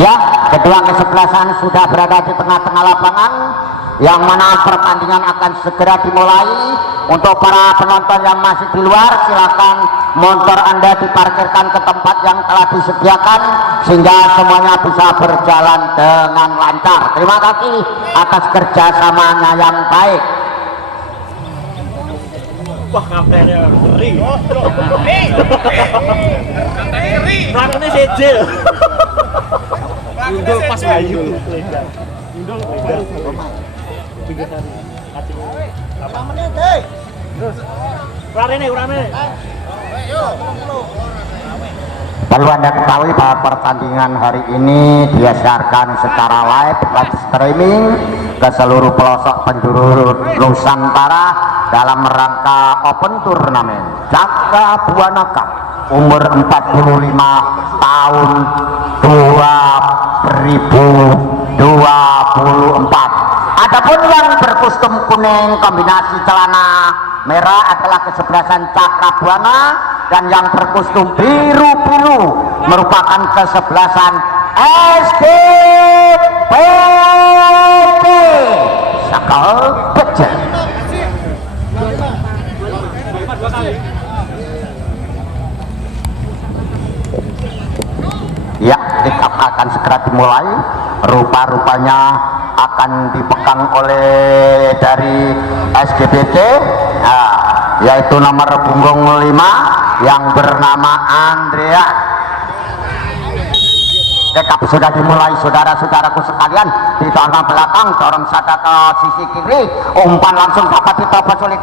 Ya, kedua kesebelasan sudah berada di tengah-tengah lapangan, yang mana pertandingan akan segera dimulai. Untuk para penonton yang masih di luar, silakan motor Anda diparkirkan ke tempat yang telah disediakan sehingga semuanya bisa berjalan dengan lancar. Terima kasih atas kerjasamanya yang baik. Wah, kaptennya ngeri. Belakangnya sejel. Undul pas bayu. Undul pinggir tadi. Berapa menit, hei? Urane. Perlu Anda ketahui bahwa pertandingan hari ini disiarkan secara live streaming ke seluruh pelosok penjuru Nusantara dalam rangka Open Turnamen Cakrabuana Cup umur 45 tahun 2024. Adapun yang berkostum kuning kombinasi celana merah adalah kesebelasan Cakrabuana, dan yang berkostum biru-biru merupakan kesebelasan SGBT Sakal Bejen. Ya, tikap akan segera dimulai. Rupa-rupanya akan dipegang oleh dari SGBT, yaitu nomor punggung 5 yang bernama Andrea. Dekap sudah dimulai, saudara-saudaraku sekalian. Di tengah belakang dorong sada ke sisi kiri, umpan langsung dapat ditobas oleh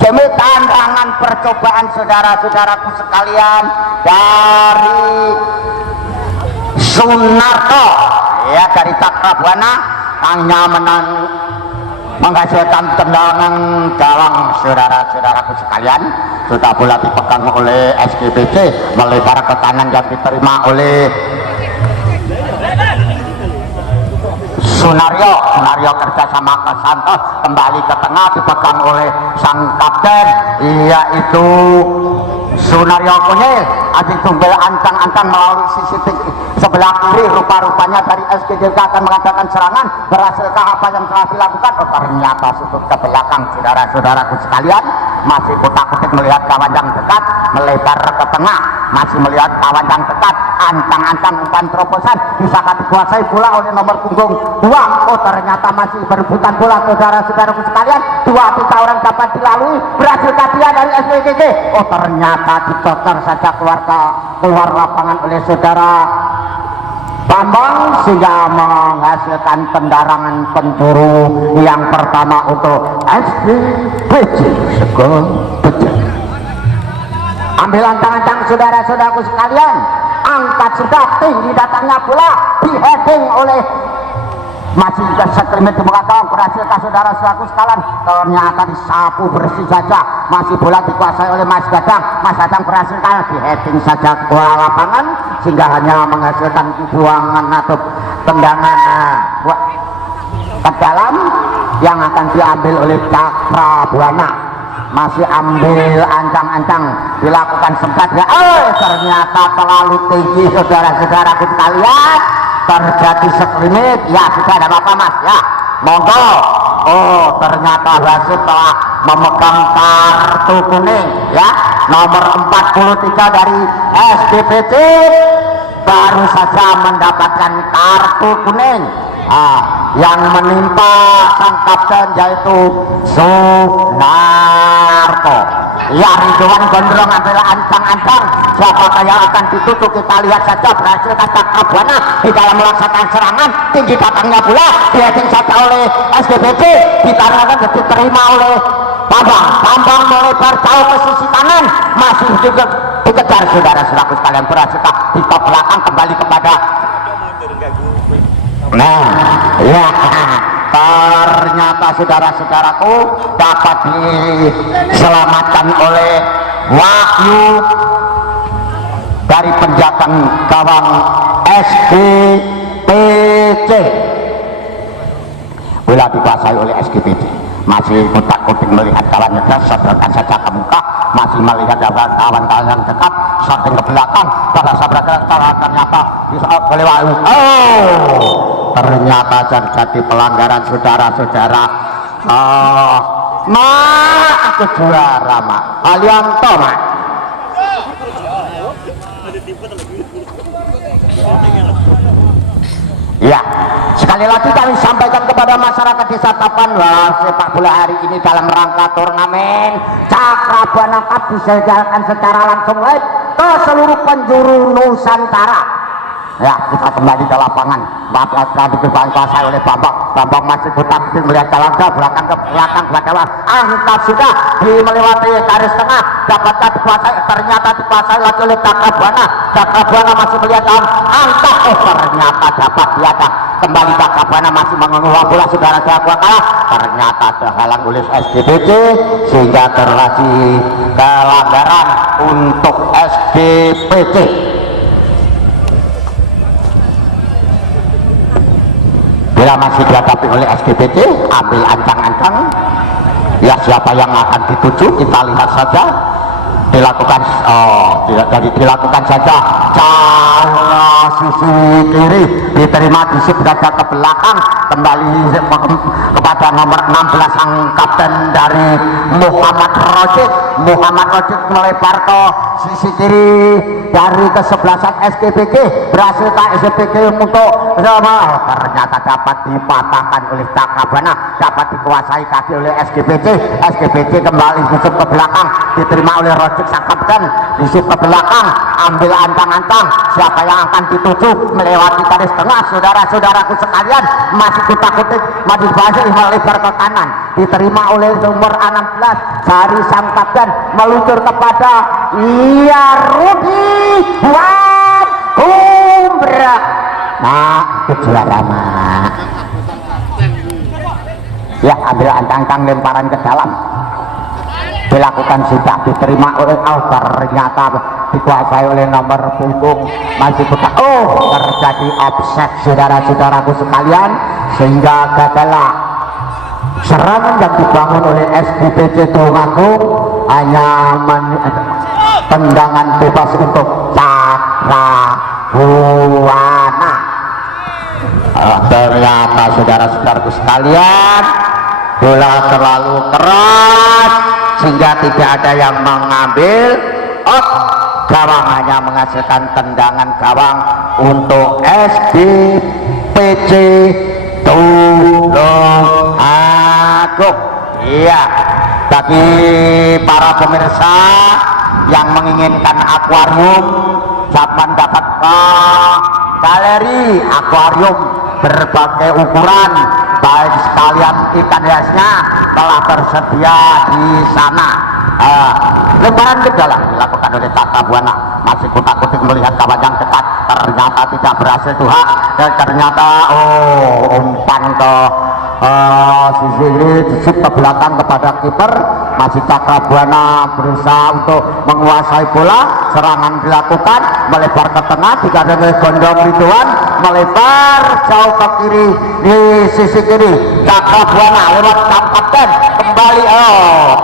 demi tantangan percobaan saudara-saudaraku sekalian dari Sunarto, ya, dari Cakrabuana. Hanya menghasilkan tendangan gawang saudara-saudaraku sekalian. Sudah bola dipegang oleh SGBT, melebar ke kanan yang diterima oleh Sunario kerjasama ke Santos, kembali ke tengah dipegang oleh sang kapten, yaitu Sunario Kunyil. Adik tunggal ancang-ancang melalui sisi sebelah kiri. Rupa-rupanya dari SGBT akan mengadakan serangan. Berhasilkah apa yang telah dilakukan? Oh, ternyata sudut ke belakang saudara-saudaraku sekalian. Masih kutak-kutik melihat kawan yang dekat, melebar ke tengah, masih melihat kawan yang dekat, ancang-ancang umpan terobosan, bisakah dikuasai bola oleh nomor punggung 2? Oh, ternyata masih berebutan bola saudara-saudaraku sekalian. 2-3 orang dapat dilalui. Berhasilkah dia dari SGBT? Oh, ternyata ditotor saja keluar lapangan oleh saudara Bambang, sehingga menghasilkan tendangan penjuru yang pertama untuk SGBT Sakal Bejen. Ambil ancang-ancang saudara-saudaraku sekalian, angkat sudah tinggi datangnya bola, di heading oleh masih sekelumit di muka gawang, berhasil ke saudara-saudaraku sekalian, ternyata disapu bersih saja, masih bola dikuasai oleh Mas Dadang. Mas Dadang berhasil kalah, di heading saja bola lapangan sehingga hanya menghasilkan buangan atau tendangan ke dalam yang akan diambil oleh Cakrabuana. Masih ambil ancang-ancang, dilakukan sempat ya, ternyata terlalu tinggi saudara-saudaraku sekalian, terjadi sekelumit. Ya sudah, ada apa Mas ya, monggo. Oh ternyata wasit telah memegang kartu kuning ya, nomor 43 dari SDPC baru saja mendapatkan kartu kuning. Yang menimpa sang kapten yaitu Sunarto. Ya, Ridwan Gondrong ambil ancang-ancang, siapakah yang akan ditutup, kita lihat saja. Berhasil Cakrabuana di dalam melaksanakan serangan, tinggi datangnya bola, diheading saja oleh SDPC, ditaruhkan diterima oleh Bambang melebar jauh ke sisi kanan, masih juga dikejar saudara-saudaraku sekalian, berhasil di top belakang kembali kepada ya, ternyata saudara-saudaraku dapat diselamatkan oleh Wahyu dari penjagaan gawang SGPC. Bola dikuasai oleh SGPC, masih kotak-kotik melihat kawannya, seberkan saja ke muka, masih melihat kawan-kawan yang dekat, shooting ke belakang, ternyata oleh Wahyu. Ternyata terjadi pelanggaran saudara-saudara. Aku juara Alianto ya, sekali lagi kami sampaikan kepada masyarakat desa Tapan bahwa sepak bola hari ini dalam rangka turnamen Cakrabuana Cup diselenggarakan secara langsung live ke seluruh penjuru Nusantara. Ya, kita kembali ke lapangan. Bapak dikuasai oleh Bambang masih putar melihat jalan ke belakang angkat sudah melewati garis tengah, dapatkah dikuasai, ternyata dikuasai lagi oleh Cakrabuana masih melihat angkat, ternyata dapat diadang kembali. Cakrabuana masih mengulang bola, saudara-saudara kalah, ternyata terhalang oleh SGPC sehingga terjadi pelanggaran untuk SGPC. Bila masih dihadapi oleh SGPC, ambil ancang-ancang. Ya, siapa yang akan dituju kita lihat saja. Dilakukan dilakukan saja cara sisi kiri, diterima di sebelah ke belakang, kembali kepada nomor 16 sang kapten dari Muhammad Rojid melebar ke sisi kiri dari kesebelasan SGPC, berhasil SGPC untuk ternyata dapat dipatahkan oleh Cakrabuana, dapat dikuasai kaki oleh SGPC kembali yusuf ke belakang, diterima oleh Rojid sang kapten, yusuf ke belakang, ambil ancang-ancang, siapa yang akan dituju melewati garis tengah, saudara-saudaraku sekalian, masih kutak-kutik, masih berhasil melebar ke kanan, diterima oleh nomor 16 dari sang kapten, meluncur kepada Rudi Wan Kumbrak. Juara ya, ambil ancang-ancang, lemparan ke dalam, dilakukan sudah, diterima oleh ternyata dikuasai oleh nomor punggung masih buka. Terjadi offset saudara-saudaraku sekalian, sehingga gagallah serangan yang dibangun oleh SGPC Tulungagung, hanya tendangan bebas untuk Cakrabuana. Ternyata saudara-saudaraku sekalian, bola terlalu keras sehingga tidak ada yang mengambil. Gawang hanya menghasilkan tendangan gawang untuk SGPC Tulungagung. Iya, bagi para pemirsa yang menginginkan akuarium, dapat ke galeri akuarium berbagai ukuran, baik sekalian ikan hiasnya telah tersedia di sana. lemparan ke dalam dilakukan oleh Cakrabuana, masih kutak-kutik melihat kawan yang dekat, ternyata tidak berhasil tuha, dan ternyata umpan ke sisi ini disip ke belakang kepada kiper. Masih Cakrabuana berusaha untuk menguasai bola, serangan dilakukan, melebar ke tengah, digadang Gondong Ridwan, melebar jauh ke kiri di sisi kiri. Cakrabuana lewat sang kapten kembali,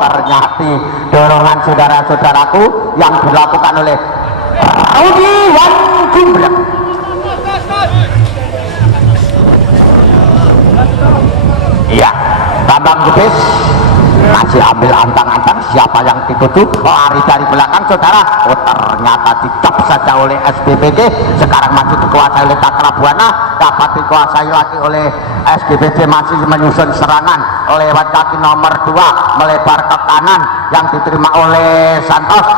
ternyata dorongan saudara-saudaraku yang dilakukan oleh Rudi Wan Gumbrek. Iya, Bambang Lubis masih ambil antang-antang, siapa yang dituju, lari dari belakang saudara, ternyata dicap saja oleh SBPJ. Sekarang masih dikuasai oleh Cakrabuana, dapat dikuasai lagi oleh SBPJ, masih menyusun serangan lewat kaki nomor 2, melebar ke kanan yang diterima oleh Santos.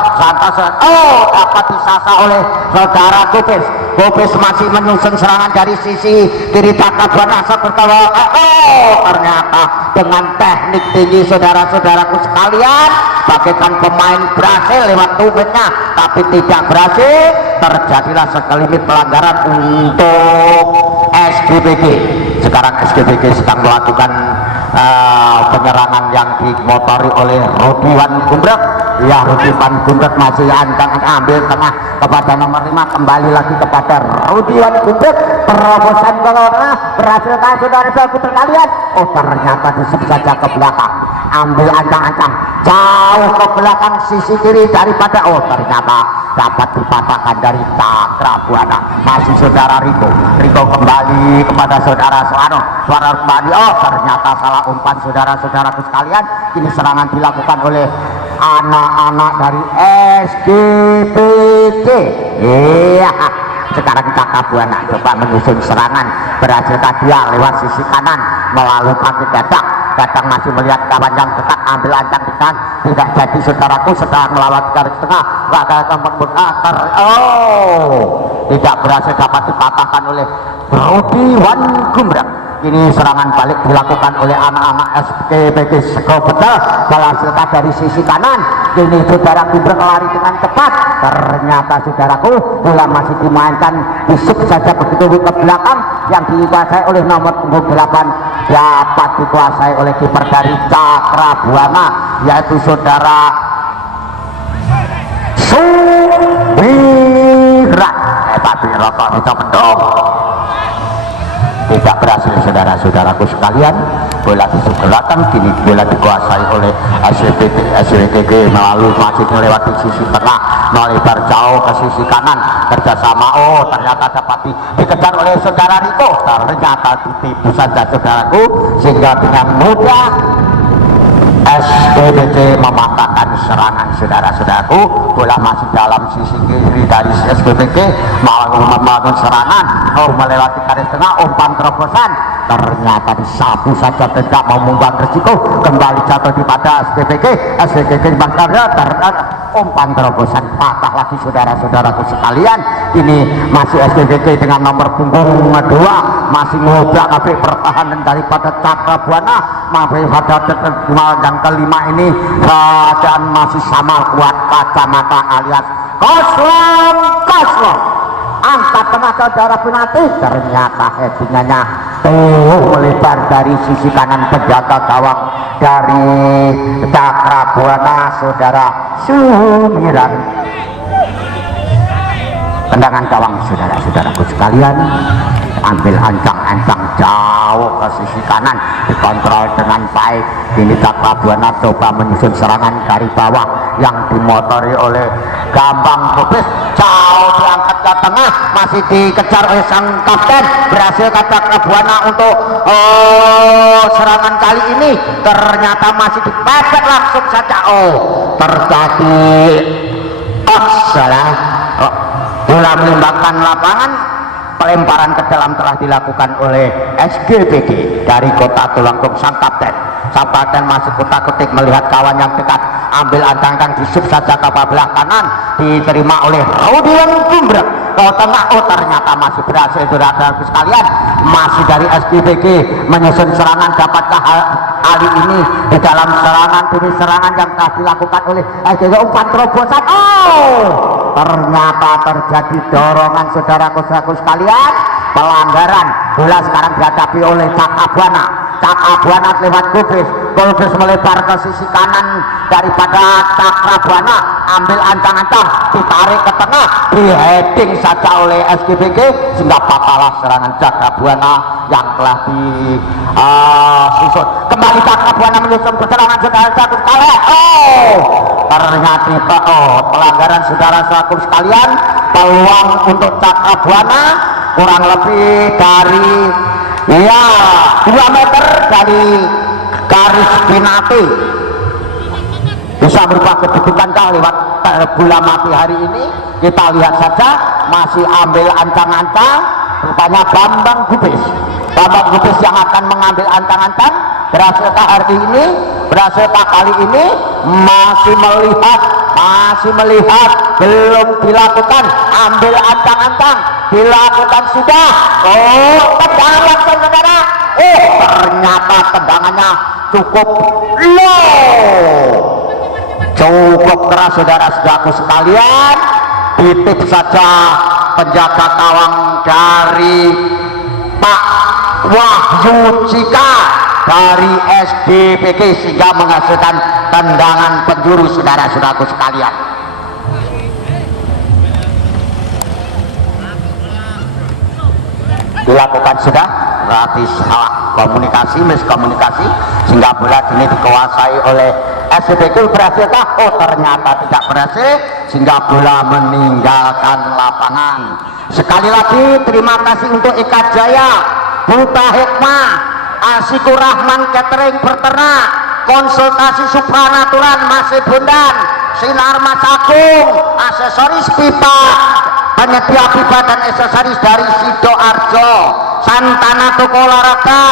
Dapat disasar oleh saudara Gopes. Gopes masih menyusun serangan dari sisi kiri Cakrabuana, ternyata dengan teknik tinggi saudara-saudaraku sekalian, bagaikan pemain berhasil lewat tubuhnya tapi tidak berhasil, terjadilah sekelumit pelanggaran untuk SBPG. Sekarang SBPG sedang melakukan penyerangan yang dimotori oleh Rudi Wan Gumbrek. Ya, Rudi Wan Gumbrek masih antang ambil tengah kepada nomor 5, kembali lagi kepada Rudi Wan Gumbrek. Terobosan kelona berhasilkan saudara-saudaraku sekalian. Ternyata disip saja ke belakang, ambil ancang-ancang jauh ke belakang sisi kiri daripada ternyata dapat dipatahkan dari Cakrabuana. Masih saudara Riko kembali kepada saudara Suwarno kembali, ternyata salah umpan saudara-saudaraku sekalian. Kini serangan dilakukan oleh anak-anak dari SGPT. Iya, sekarang Cakrabuana coba menyusun serangan, berhasilkan dia lewat sisi kanan melalui kaki Dadang masih melihat kawan yang dekat, ambil ancang di kanan, tidak jadi saudaraku, sedang melawan garis tengah, tidak berhasil, dapat dipatahkan oleh Rudi Wan Gumbrek. Ini serangan balik dilakukan oleh anak-anak SKPG Seko Betel, berhasilkan dari sisi kanan. Kini saudara Gumbrek lari dengan cepat, ternyata saudaraku bola masih dimainkan, disuk saja begitu ke belakang yang dikuasai oleh nomor punggung 8, dapat dikuasai oleh kiper dari Cakrabuana, yaitu saudara Sumirat. Tapi rokok itu mendung, tidak berhasil saudara-saudaraku sekalian. Bola disuk ke belakang, kini bola dikuasai oleh SWTG melalui masih melewati sisi tengah, melebar jauh ke sisi kanan, kerjasama ternyata dapat dikejar oleh saudara Riko, ternyata ditipu saja saudaraku, sehingga dengan mudah SBPJ mematahkan serangan saudara-saudaraku. Bola masih dalam sisi kiri dari SBPJ, melakukan serangan, melewati garis tengah, umpan terobosan, ternyata disapu saja, tidak memunggang resiko, kembali jatuh di pada SBPJ. Umpan terobosan patah lagi saudara-saudaraku sekalian. Ini masih SBPJ dengan nomor punggung 2, masih ngobrak pertahanan daripada Cakrabuana. Pada yang kelima ini keadaan masih sama, kuat kacamata alias kosong. Angkat tengah saudara penalti, ternyata headingannya melebar dari sisi kanan penjaga gawang dari Cakrabuana, saudara Sumirat. Tendangan gawang saudara-saudaraku sekalian, ambil ancang-ancang jauh ke sisi kanan, dikontrol dengan baik. Ini Cakrabuana coba menyusun serangan dari bawah yang dimotori oleh Bambang Lubis, jauh diangkat ke tengah, masih dikejar oleh sang kapten. Berhasil Cakrabuana untuk serangan kali ini, ternyata masih dipepet langsung saja. Terjadi salah. Bola melimbangkan lapangan, pelemparan ke dalam telah dilakukan oleh SGPG dari Kota Tulangkung, sang kapten. Sang kapten masih kutak-kutik melihat kawan yang dekat, ambil ancang-ancang disip saja ke belah kanan, diterima oleh Rudi Wan Gumbrek ke tengah. Ternyata masih berhasil saudara sekalian, masih dari SGPG menyusun serangan, dapatkah kali ini di dalam serangan demi serangan yang telah dilakukan oleh SDW umpan terobosan. Oh, ternyata terjadi dorongan saudaraku sekalian, pelanggaran. Bola sekarang dihadapi oleh Cakabuana. Cakabuana lewat Gubis melebar ke sisi kanan daripada Cakabuana, ambil ancang-ancang, ditarik ke tengah, di heading saja oleh SGBG sehingga patalah serangan Cakabuana yang telah disusun. Kembali Cakabuana menyusun serangan saudara-saudaraku sekalian. Oh, ternyata pelanggaran saudara-saudaraku sekalian. Peluang untuk Cakabuana kurang lebih dari 2 meter dari garis penalti, bisa berubah kedudukan kah lewat bola mati hari ini. Kita lihat saja, masih ambil ancang-ancang, rupanya Bambang Gubis yang akan mengambil ancang-ancang. Berhasilkah hari ini, berhasilkah kali ini? Masih melihat, belum dilakukan. Ambil ancang-ancang, dilakukan sudah. Oh, tendangan saudara. Oh, ternyata tendangannya cukup cukup keras saudara-saudaraku sekalian. Titip saja penjaga gawang dari Pak Wahyu Cika dari SDPG sehingga menghasilkan tendangan penjuru saudara-saudaraku sekalian. Dilakukan sudah, berarti salah komunikasi, miskomunikasi sehingga bola ini dikuasai oleh SDPG. Berhasilkah? Oh, ternyata tidak berhasil sehingga bola meninggalkan lapangan. Sekali lagi terima kasih untuk Eka Jaya, Buta Hikmah, Asikur Rahman Catering Berternak, Konsultasi Supranaturan Masih Bundan, Sinar Mas Agung, aksesoris pipa, penyedia pipa dan aksesoris dari Sidoarjo, Santana Toko Olahraga,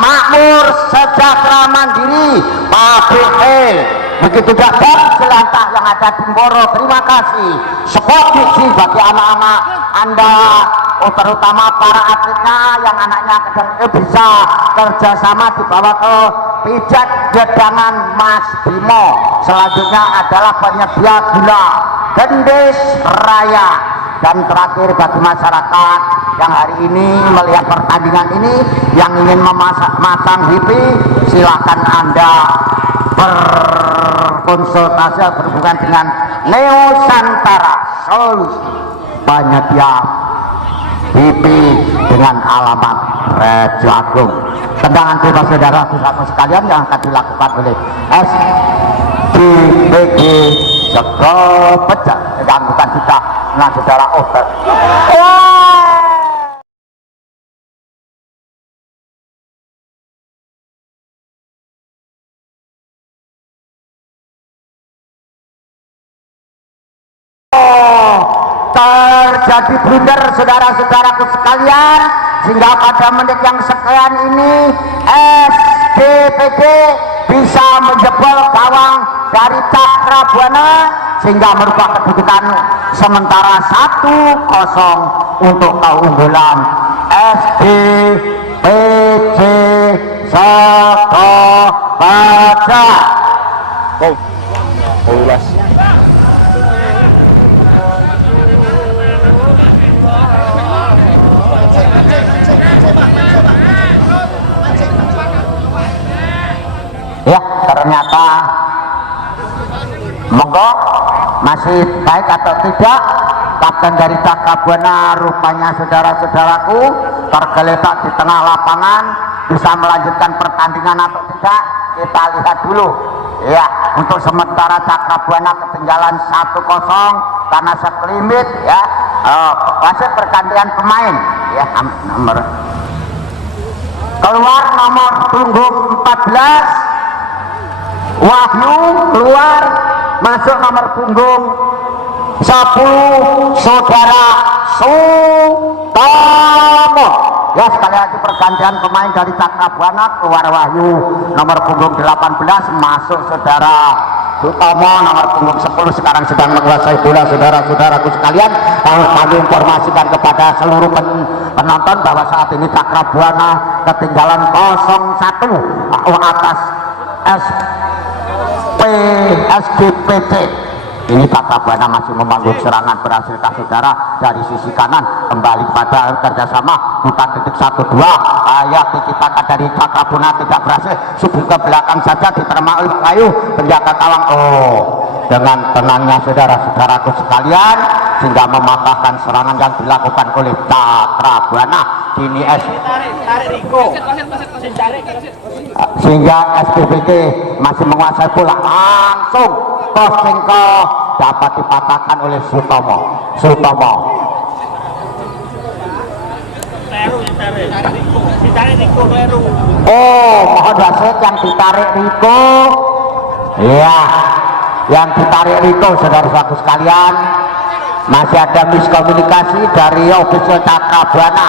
Makmur Sejahtera Mandiri, Pabrik begitu juga jelantah yang ada di Moro. Terima kasih. Sport gizi bagi anak-anak Anda, terutama para atletnya yang anaknya bisa kerjasama dibawa ke pijat gedangan Mas Bimo. Selanjutnya adalah penyedia gula Gendis Raya. Dan terakhir bagi masyarakat yang hari ini melihat pertandingan ini yang ingin memasang HP, silakan Anda berkonsultasi berhubungan dengan Neo Santara Solusi, penyedia HP dengan alamat Rejo Agung. Tendangan bebas saudara-saudara sekalian yang akan dilakukan oleh SDPG Sego Pecah yang bukan kita. Nah, saudara Oster. Terjadi blunder saudara-saudaraku sekalian sehingga pada menit yang sekian ini SDPG bisa menjebol gawang dari Cakabuana sehingga merubah kedudukan sementara 1-0 untuk keunggulan SDPG Sego Pecah. Ya, ternyata monggo masih baik atau tidak kapten dari Cakabuana rupanya saudara-saudaraku tergeletak di tengah lapangan, bisa melanjutkan pertandingan atau tidak kita lihat dulu ya. Untuk sementara Cakabuana ketinggalan 1-0 karena sekelimit ya. Wasit pergantian pemain ya, nomor keluar nomor punggung 14 Wahyu, keluar masuk nomor punggung 10 saudara Sutomo. Ya, sekali lagi pergantian pemain dari Cakabuana, keluar Wahyu nomor punggung 18, masuk saudara Sutomo nomor punggung 10 sekarang sedang menguasai bola. Saudara-saudaraku sekalian, kami informasikan kepada seluruh penonton bahwa saat ini Cakrabuana ketinggalan 0-1 atas SGPT. Ini Cakrabuana masih membangun serangan, berhasilkah saudara dari sisi kanan kembali pada kerjasama bukan titik 1-2 ayat diciptakan dari Cakrabuana tidak berhasil, subur ke belakang saja diterima oleh Kayu penjaga gawang. Dengan tenangnya saudara-saudaraku sekalian sehingga mematahkan serangan yang dilakukan oleh Cakrabuana. Kini sehingga SPBT masih menguasai bola, langsung crossing ke dapat dipatahkan oleh Sutomo. Mohon wasit yang ditarik Riko. Iya, yang ditarik Riko saudara-saudaraku sekalian. Masih ada miskomunikasi dari official Cakrabuana.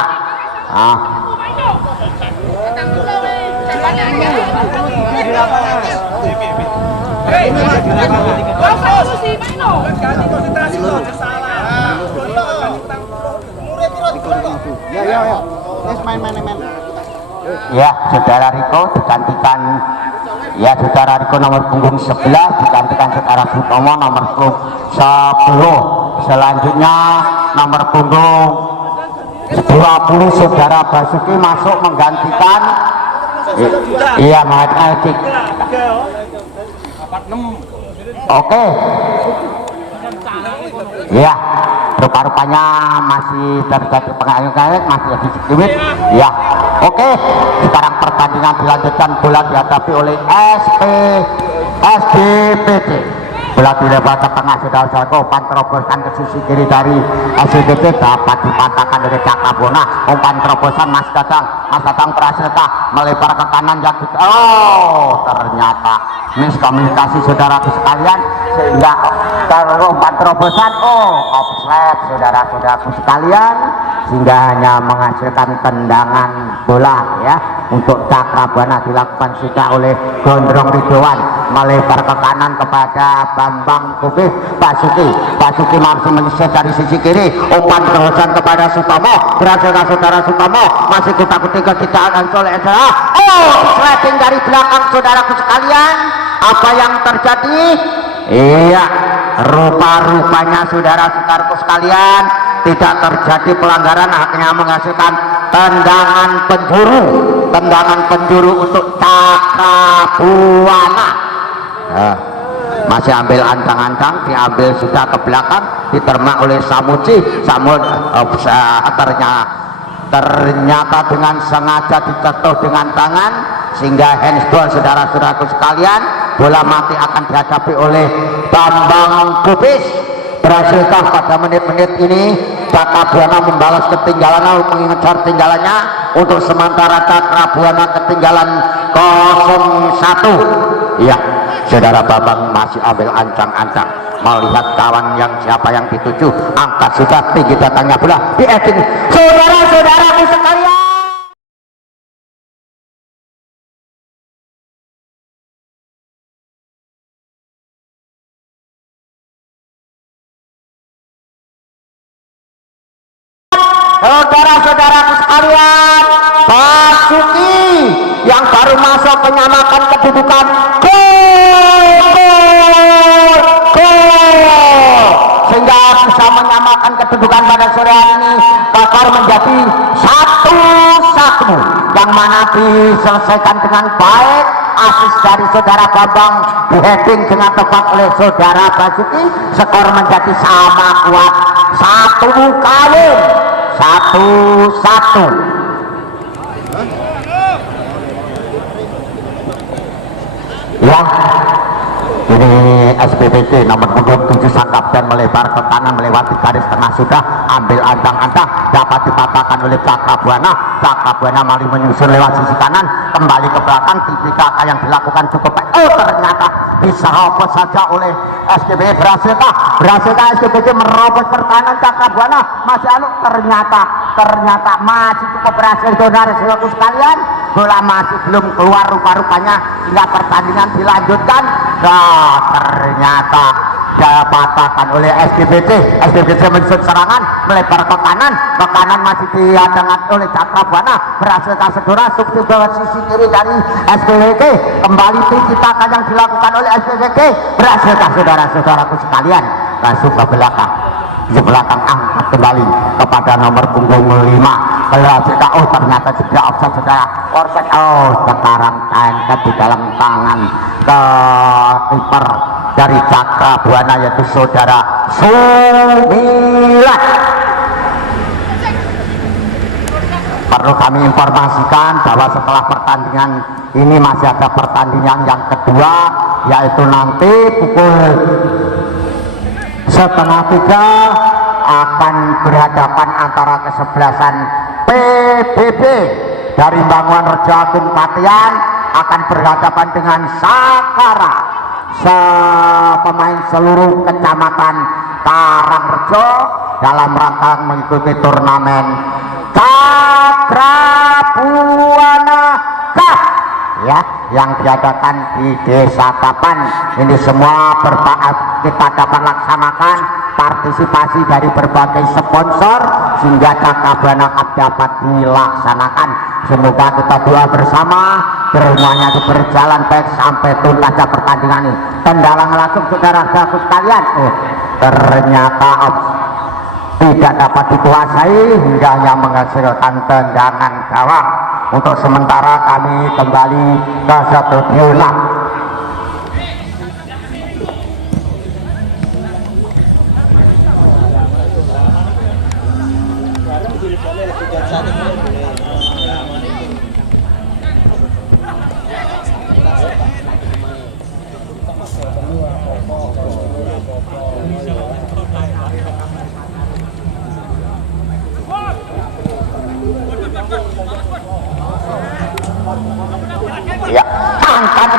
Ya, saudara Riko digantikan. Ya, saudara Riko nomor punggung 11 digantikan saudara Sutomo nomor 10. Selanjutnya nomor punggung 20 saudara Basuki masuk menggantikan. Iya, Mahat Alcik. Oke. Ya, rupa-rupanya masih terjadi pengayuan, masih lebih sedikit. Ya, oke. Sekarang pertandingan dilanjutkan, bola dihadapi oleh SGPT. Bola dilempar ke tengah saudara-saudaraku, umpan terobosan ke sisi kiri dari SGPT dapat dipatahkan oleh Cakrabuana. Umpan terobosan Mas Dadang berhasilkah melebar ke kanan yang ternyata miskomunikasi saudaraku sekalian sehingga umpan terobosan offside saudara-saudaraku sekalian sehingga hanya menghasilkan tendangan bola ya untuk Cakrabuana dilakukan sudah oleh Gondrong Ridwan melebar ke kanan kepada Bambang Kubis. Basuki masih menyisir dari sisi kiri, umpan terobosan kepada Sutomo, berhasilkah saudara Sutomo masih kutak-kutik kegitaan oleh sliding dari belakang saudaraku sekalian. Apa yang terjadi? Iya, rupa-rupanya saudara-saudaraku sekalian tidak terjadi pelanggaran, akhirnya menghasilkan tendangan penjuru untuk Cakrabuana. Masih ambil ancang-ancang, diambil sudah ke belakang, diterima oleh Samuji. Ternyata dengan sengaja dicetuh dengan tangan sehingga handsball saudara-saudaraku sekalian. Bola mati akan dihadapi oleh Bambang Kubis. Berhasilkah pada menit-menit ini Cakrabuana membalas ketinggalan, mengejar tinggalannya? Untuk sementara Cakrabuana ketinggalan 0-1. Iya, saudara Bambang masih ambil ancang-ancang melihat kawan yang siapa yang dituju. Angkat sudah tinggi datangnya bola di heading saudara-saudaraku sekalian. Saudara-saudaraku sekalian, Basuki yang baru masuk menyamakan kedudukan gol sehingga bisa menyamakan kedudukan pada sore hari ini. Kakor menjadi 1-1 yang mana diselesaikan dengan baik. Asis dari saudara Bambang diheading dengan tepat oleh saudara Basuki. Skor menjadi sama kuat 1-1. Ya, ini SPBT nomor punggung 7 sang kapten melebar ke kanan melewati garis tengah sudah ambil antang-antang dapat dipatahkan oleh Cakrabuana. Cakrabuana malah menyusun lewat sisi kanan kembali ke belakang. Ketika yang dilakukan cukup baik, ternyata diserobot saja oleh SGB. Berhasilkah SGB merobot pertahanan Cakrabuana? Masih ternyata masih cukup berhasil, saudara-saudaraku sekalian. Bola masih belum keluar rupa-rupanya hingga pertandingan dilanjutkan. Ternyata dipatahkan oleh SGBC. SGBC menyusun serangan melebar ke kanan masih dihadangan oleh Cakrabuana. Berhasilkah saudara substitusi bawah sisi kiri dari SGBC? Kembali tindakan yang dilakukan oleh SGBC. Berhasilkah saudara-saudaraku sekalian? Langsung ke belakang, di belakang angkat kembali kepada nomor punggung 5. Berhasilkah? Oh ternyata tidak offside saudara. Offside. Oh sekarang angkat di dalam tangan ke kiper dari Cakrabuana yaitu saudara Sumilat. Perlu kami informasikan bahwa setelah pertandingan ini masih ada pertandingan yang kedua, yaitu nanti pukul 2:30 akan berhadapan antara kesebelasan PBB dari Bangunan Rejo Agung Patian akan berhadapan dengan Sakara, pemain seluruh kecamatan Karangrejo dalam rangka mengikuti turnamen Cakrabuana Cup ya, yang diadakan di Desa Tapan. Ini semua kita dapat laksanakan partisipasi dari berbagai sponsor sehingga Cakrabuana Cup dapat dilaksanakan. Semoga kita doa bersama semuanya itu berjalan baik sampai tuntasnya pertandingan ini. Tendangan langsung saudara-saudaraku sekalian. Ternyata tidak dapat dikuasai hingga hanya menghasilkan tendangan gawang. Untuk sementara kami kembali ke studio lab. Ya, angkat.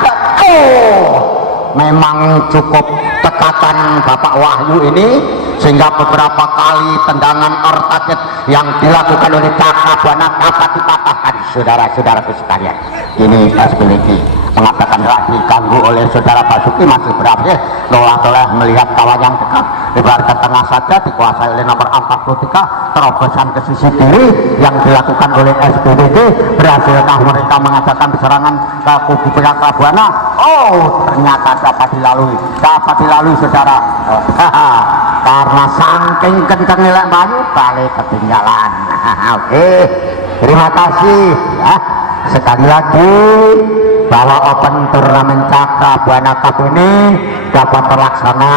Memang cukup tekatan Bapak Wahyu ini sehingga beberapa kali tendangan on target yang dilakukan oleh Cakrabuana dapat dipatahkan. Saudara-saudaraku sekalian, ini SPLG mengatakan lagi diganggu oleh saudara Basuki, masih berhasil toleh melihat kawan yang dekat lebar ke tengah saja, dikuasai oleh nomor 43, terobosan ke sisi kiri yang dilakukan oleh SPBD. Berhasilkah mereka mengadakan serangan ke kubu Cakrabuana? Oh ternyata dapat dilalui saudara. Karena saking kenceng nilai banyu kali ketinggalan. Oke, terima kasih ya. Sekali lagi bahwa open turnamen Cakrabuana Cup ini dapat terlaksana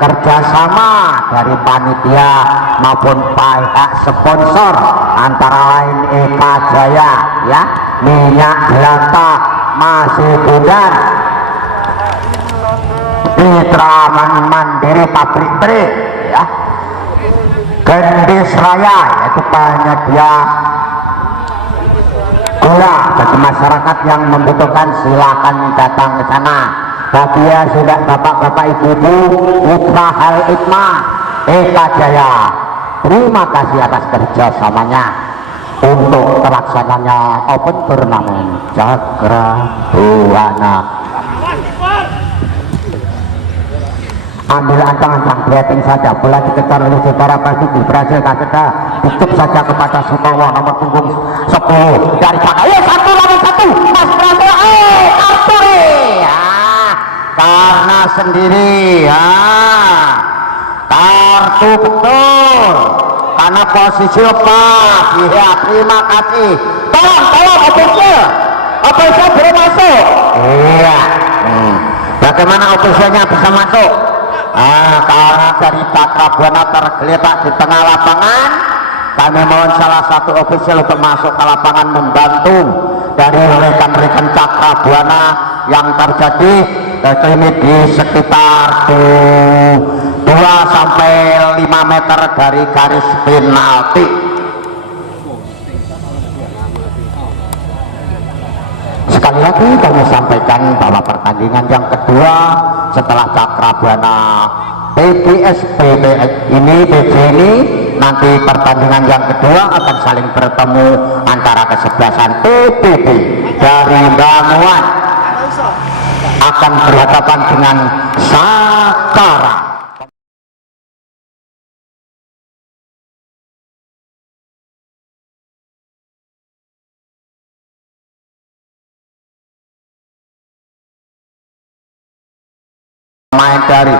kerjasama dari panitia maupun pihak sponsor, antara lain Eka Jaya ya, Minyak Jelantah, Masih Bundan, Mitra Mandiri Pabrik Tri ya, Gendis Raya yaitu penyedia gula bagi masyarakat yang membutuhkan, silakan datang ke sana. Bagi ya sudah bapak-bapak ibu-ibu Mitra Hal Ikma Eka Jaya, terima kasih atas kerjasamanya untuk terlaksananya open turnamen Cakrabuana. Ambil ancang-ancang breathing saja, bola dikejar oleh saudara Basuki. Berhasil saja tutup saja kepada Sutowo nomor punggung 10 dari Cakaya. 1 lawan 1 Mas Prato. Kartu ya, karena sendiri ya, kartu betul karena posisi lepas ya. Terima kasih, tolong official belum masuk. Iya, bagaimana officialnya bisa masuk? Karena dari Cakrabuana tergeletak di tengah lapangan, kami mohon salah satu official untuk masuk ke lapangan membantu dari rekan-rekan Cakrabuana yang terjadi ini di sekitar 2 sampai 5 meter dari garis penalti. sekali lagi kami sampaikan bahwa pertandingan yang kedua setelah Cakrabana PBS ini BJ ini nanti pertandingan yang kedua akan saling bertemu antara kesebelasan PBB dari Banguan akan berhadapan dengan Sakara. Main dari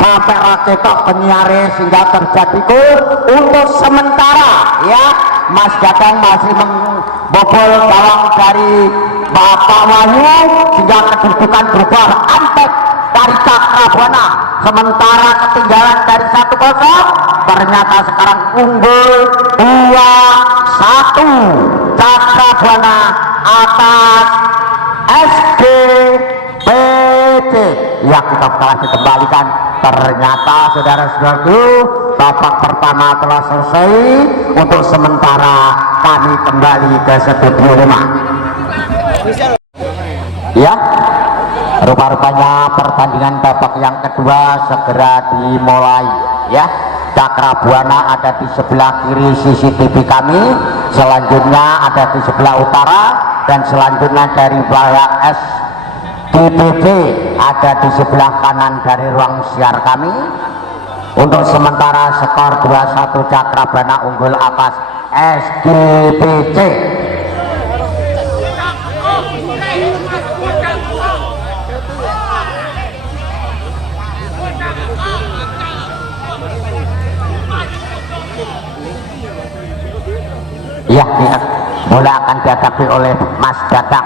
sampai raketok penyiare sehingga terjadi gol untuk sementara ya. Mas Dadang masih membobol gawang dari Bapak Wahyu sehingga kedudukan berubah antek dari Cakrabana, sementara ketinggalan dari 1-0 ternyata sekarang unggul 2-1 Cakrabana atas SGPT. Ya, kita telah dikembalikan. Ternyata saudara-saudaraku, babak pertama telah selesai. Untuk sementara kami kembali ke studio 5. Ya, rupa-rupanya pertandingan babak yang kedua segera dimulai ya. Cakrabana ada di sebelah kiri CCTV kami, selanjutnya ada di sebelah utara, dan selanjutnya dari wilayah SGPT ada di sebelah kanan dari ruang siar kami. Untuk sementara skor 2-1 Cakrabana unggul atas SGPT. Ya, bola akan dihadapi oleh Mas Dadang,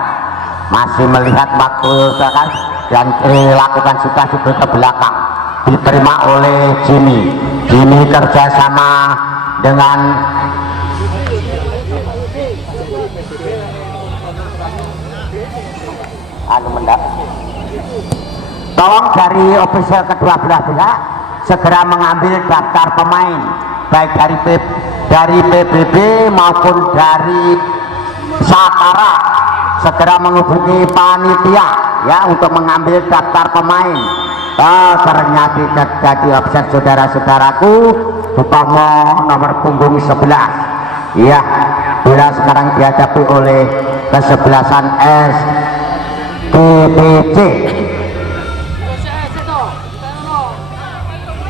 masih melihat waktu kan, dan dilakukan sudah ke belakang, diterima oleh Jimmy kerjasama dengan tolong dari official kedua belah pihak segera mengambil daftar pemain baik dari PBB maupun dari Sakara, segera menghubungi panitia ya untuk mengambil daftar pemain. Ternyata terjadi offset saudara-saudaraku, Butomo nomor punggung 11 ya, bola sekarang dihadapi oleh kesebelasan SGPC.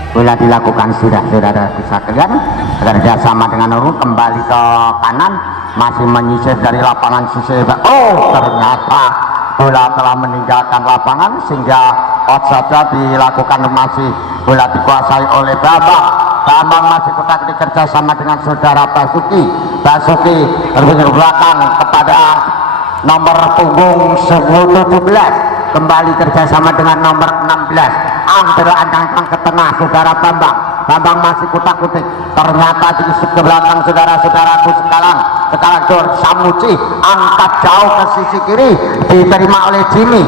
Bola dilakukan sudah saudara sekalian, kerjasama dengan Nurul kembali ke kanan, masih menyisir dari lapangan sisi. Ternyata bola telah meninggalkan lapangan sehingga out saja dilakukan, masih bola dikuasai oleh Bambang masih kotak kerjasama dengan saudara Basuki berbelakang belakang kepada nomor punggung 17, kembali kerjasama dengan nomor 16 Antara ancang ke tengah saudara Bambang masih kutak-kutik, ternyata di belakang saudara-saudaraku sekarang George Samuci angkat jauh ke sisi kiri, diterima oleh Jimmy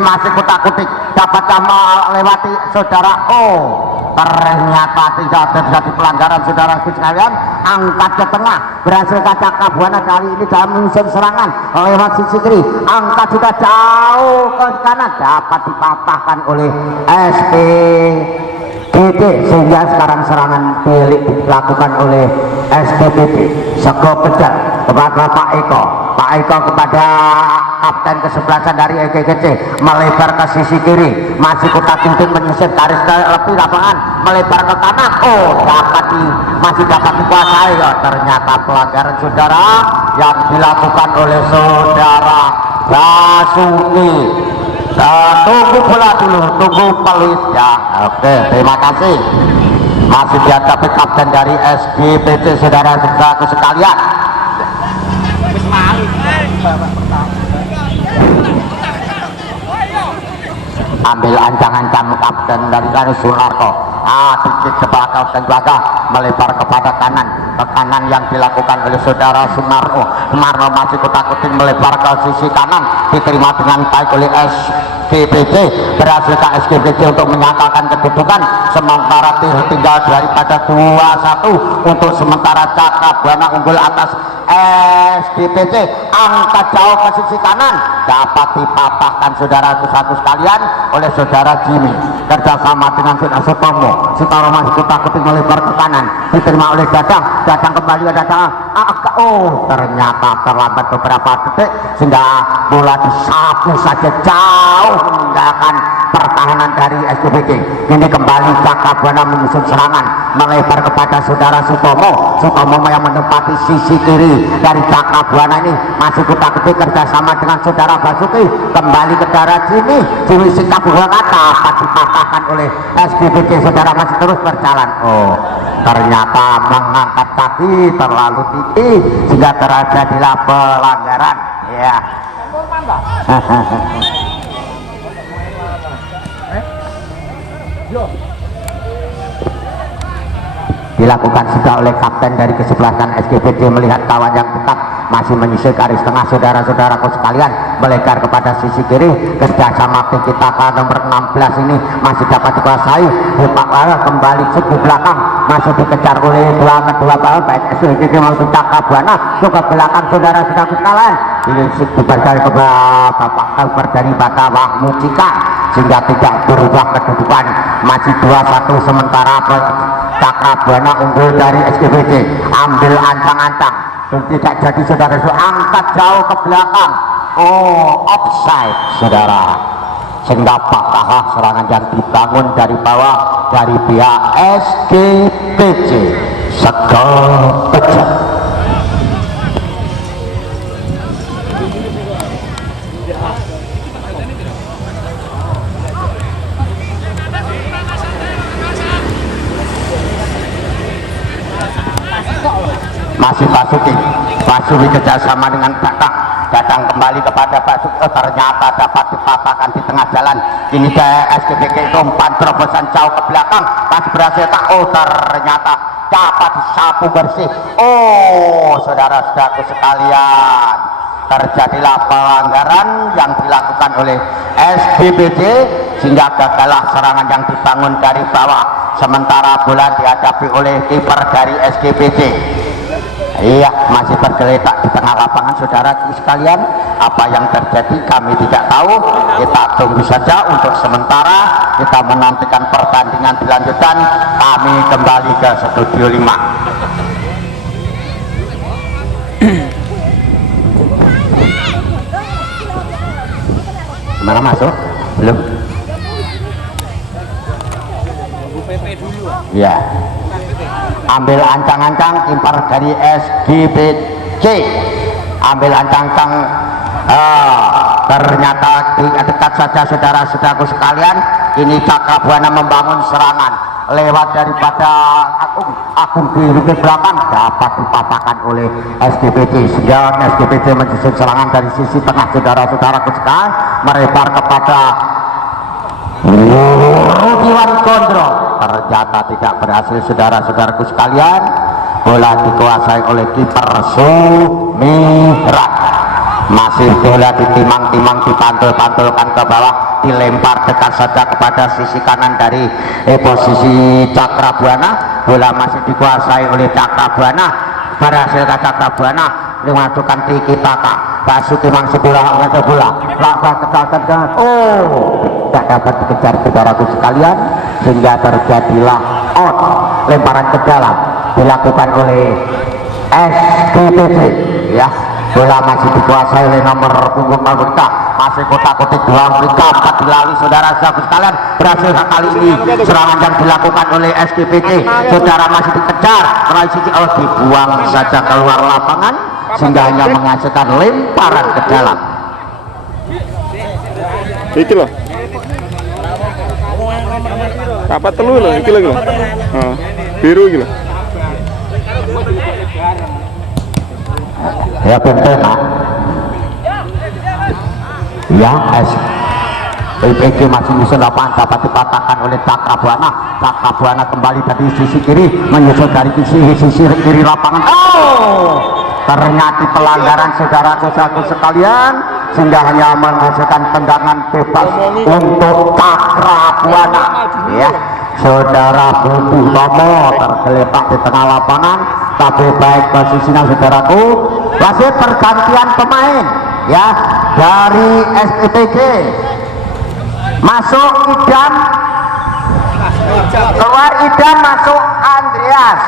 masih kutak-kutik, dapat melewati saudara ternyata tidak terjadi pelanggaran saudara sekalian, angkat ke tengah berhasil Cakrabana kali ini dalam menyusun serangan lewat sisi kiri, angkat sudah jauh ke kanan, dapat dipatahkan oleh SGPT sehingga sekarang serangan balik dilakukan oleh SGPT. Sego pejar kepada Pak Eko kepada kapten kesebelasan dari EGGC, melebar ke sisi kiri, masih kutak-kutik menyisir garis lebih lapangan, melebar ke kanan, masih dapat dikuasai. Ternyata pelanggaran saudara yang dilakukan oleh saudara Basuki. Tunggu bola dulu, tunggu peluit ya. Oke, terima kasih. Masih dihadapi kapten dari SGPT saudara-saudaraku sekalian. Ambil ancang-ancang kapten dari Sunarko, dikit ke belakang dan belakang, melebar kepada kanan, ke kanan yang dilakukan oleh saudara Sumarno masih kutak-kutik melebar ke sisi kanan, diterima dengan baik oleh SGPJ. Berhasil SGPJ untuk menyatakan kedudukan, sementara tinggal daripada 2-1 untuk sementara Cakrabuana unggul atas SGPJ. Angkat jauh ke sisi kanan, dapat dipatahkan saudaraku satu sekalian oleh saudara Jimmy kerjasama dengan saudara Sutomo. Sutomo masih kutak-kutik melebar ke kanan, diterima oleh Dadang. Dadang kembali ke Dadang. Ternyata terlambat beberapa detik sehingga bola disapu saja jauh meninggalkan pertahanan dari SGPJ. Ini kembali Cakrabuana menyusun serangan melebar kepada saudara Sutomo. Sutomo yang menempati sisi kiri dari Cakrabuana ini masih kutak-kutik kerjasama dengan saudara Basuki. Kembali ke darah Jimmy. Jimmy sikap buang kata dipatahkan oleh SGPJ. Saudara masih terus berjalan. Ternyata mengangkat kaki terlalu tinggi sehingga terjadilah pelanggaran. Ya. Dilakukan sudah oleh kapten dari kesebelasan SGPJ melihat kawan yang dekat masih menyisir garis tengah. Saudara-saudaraku sekalian melebar kepada sisi kiri, kerjasama kita nomor 16 ini masih dapat dikuasai. Sepak bola kembali segi belakang masih dikejar oleh kedua bawah baik SGPJ maupun Cakrabuana. Juga belakang saudara-saudaraku sekalian ini diberkali ke Bapak Kabar dari Batawah Mucika sehingga tidak berubah kedudukan, masih 2-1 sementara Cakrabuana unggul dari SGPJ. Ambil ancang-ancang tidak jadi saudara, angkat jauh ke belakang. Offside saudara, sehingga patah serangan yang dibangun dari bawah dari pihak SGPJ. Segel pecah. Masih Basuki kerjasama dengan Dadang kembali kepada Basuki. Ternyata dapat dipatahkan di tengah jalan. Ini SGPJ umpan terobosan jauh ke belakang, masih berhasil ternyata dapat disapu bersih. Saudara-saudaraku sekalian, terjadilah pelanggaran yang dilakukan oleh SGPJ sehingga gagallah serangan yang dibangun dari bawah, sementara bola dihadapi oleh kiper dari SGPJ. Iya, masih bergeletak di tengah lapangan saudara sekalian. Apa yang terjadi kami tidak tahu. Kita tunggu saja untuk sementara. Kita menantikan pertandingan dilanjutkan. Kami kembali ke studio 5. Mana masuk? Belum? Ya. Ambil ancang-ancang kiper dari SGPJ, ambil ancang-ancang. Ternyata dekat saja saudara-saudaraku sekalian. Ini Cakrabuana membangun serangan lewat daripada Agung di rute belakang, dapat dipatahkan oleh SGPJ sehingga SGPJ menyusun serangan dari sisi tengah saudara-saudaraku sekalian melebar kepada Rudiwan Gondro. Ternyata tidak berhasil saudara-saudaraku sekalian. Bola dikuasai oleh kiper Sumirat. Masih bola ditimang-timang, dipantul-pantulkan ke bawah, dilempar dekat saja kepada sisi kanan dari posisi Cakrabuana. Bola masih dikuasai oleh Cakrabuana. Berhasil Cakrabuana memasukkan tiki taka. Basuki masih bola tidak dapat dikejar saudaraku sekalian sehingga terjadilah out. Lemparan ke dalam dilakukan oleh SGPJ. Ya, bola masih dikuasai oleh nomor punggung Malika. Masih kotak-kotik dua Malika, dapat dilalui saudara-saudara sekalian. Berhasil kali ini serangan yang dilakukan oleh SGPJ. Saudara masih dikejar, dibuang saja keluar lapangan sehingga hanya menghasilkan lemparan ke dalam. Iki loh. Apa telu loh, iki lagi loh. Biru iki loh. Ya betul Pak. Ya SGPJ masih menyusun lapangan, dapat dipatahkan oleh Cakrabuana. Cakrabuana kembali dari sisi kiri, menyusun dari sisi kiri lapangan. Ternyata pelanggaran saudara-saudaraku sekalian. sehingga hanya menghasilkan tendangan bebas untuk Cakrabuana. Ya, saudara Budi Tomo tergeletak di tengah lapangan, tapi baik posisinya saudaraku. Wasit pergantian pemain ya, dari SPTG masuk Idam, keluar Idam, masuk Andreas